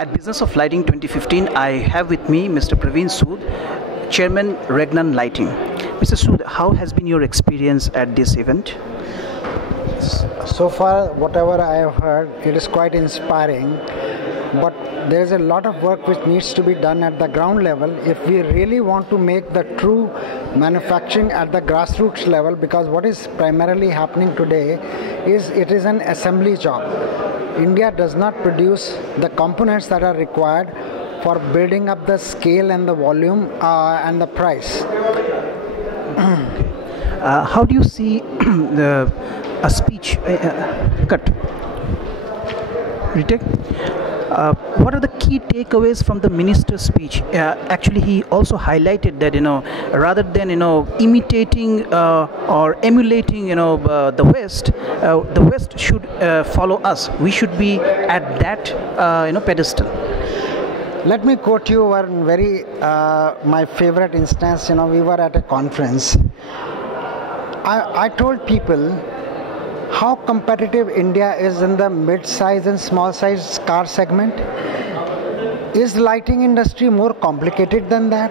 At Business of Lighting 2015, I have with me Mr. Praveen Sood, Chairman Regnant Lighting. Mr. Sood, how has been your experience at this event? So far, whatever I have heard, it is quite inspiring. But there is a lot of work which needs to be done at the ground level if we really want to make the true manufacturing at the grassroots level, because what is primarily happening today is it is an assembly job. India does not produce the components that are required for building up the scale and the volume and the price. How do you see a speech cut? Retake. What are the key takeaways from the minister's speech? Actually, he also highlighted that rather than imitating or emulating the West should follow us. We should be at that pedestal. Let me quote you one very my favorite instance. We were at a conference. I told people how competitive India is in the mid-size and small-size car segment. Is lighting industry more complicated than that?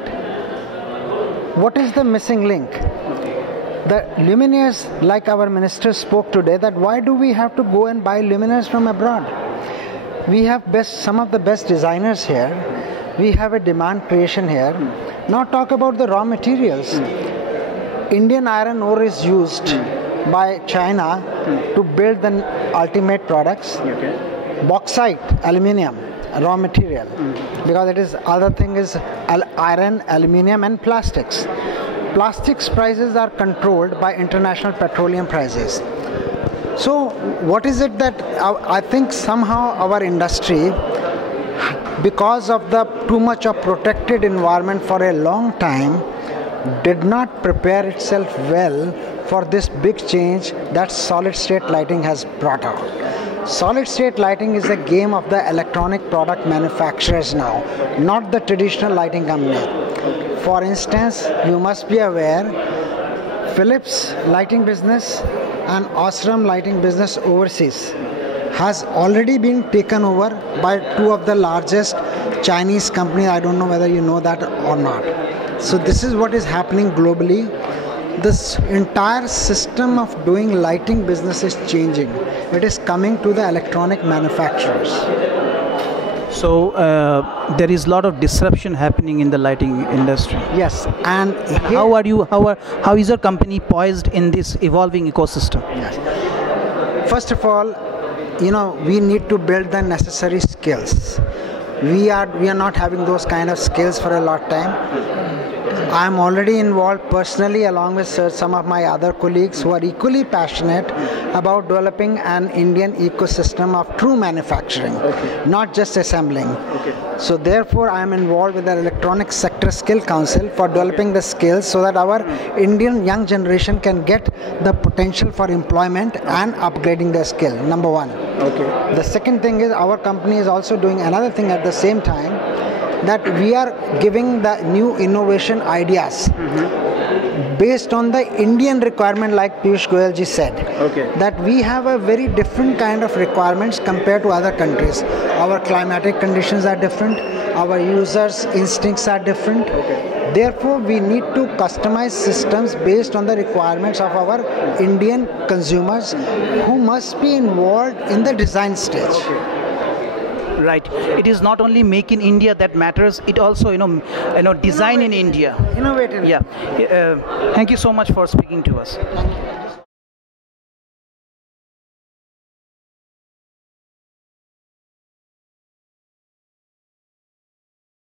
What is the missing link? The luminaires, like our minister spoke today, that why do we have to go and buy luminaires from abroad? We have some of the best designers here. We have a demand creation here. Now talk about the raw materials. Indian iron ore is used by China to build the ultimate products. Bauxite, aluminium, raw material, because it is other thing is iron, aluminium and plastics. Plastics prices are controlled by international petroleum prices. So what is it that I think somehow our industry, because of the too much of protected environment for a long time, did not prepare itself well for this big change that solid state lighting has brought out. Solid state lighting is a game of the electronic product manufacturers now, not the traditional lighting company. For instance, you must be aware, Philips lighting business and Osram lighting business overseas has already been taken over by two of the largest Chinese companies. I don't know whether you know that or not. So this is what is happening globally. This entire system of doing lighting business is changing. It is coming to the electronic manufacturers. So there is a lot of disruption happening in the lighting industry. Yes, and how is your company poised in this evolving ecosystem? Yes. First of all, we need to build the necessary skills. We are not having those kind of skills for a long time. I am already involved personally along with some of my other colleagues who are equally passionate about developing an Indian ecosystem of true manufacturing, not just assembling. So therefore I am involved with the Electronic Sector Skill Council for developing the skills so that our Indian young generation can get the potential for employment and upgrading their skill, number one. The second thing is our company is also doing another thing at the same time, that we are giving the new innovation ideas based on the Indian requirement, like Piyush Goyal ji said, that we have a very different kind of requirements compared to other countries. Our climatic conditions are different, our users' instincts are different. Therefore, we need to customize systems based on the requirements of our Indian consumers who must be involved in the design stage. Right. It is not only make in India that matters. It also, design in India. Innovate in India. Yeah. Thank you so much for speaking to us.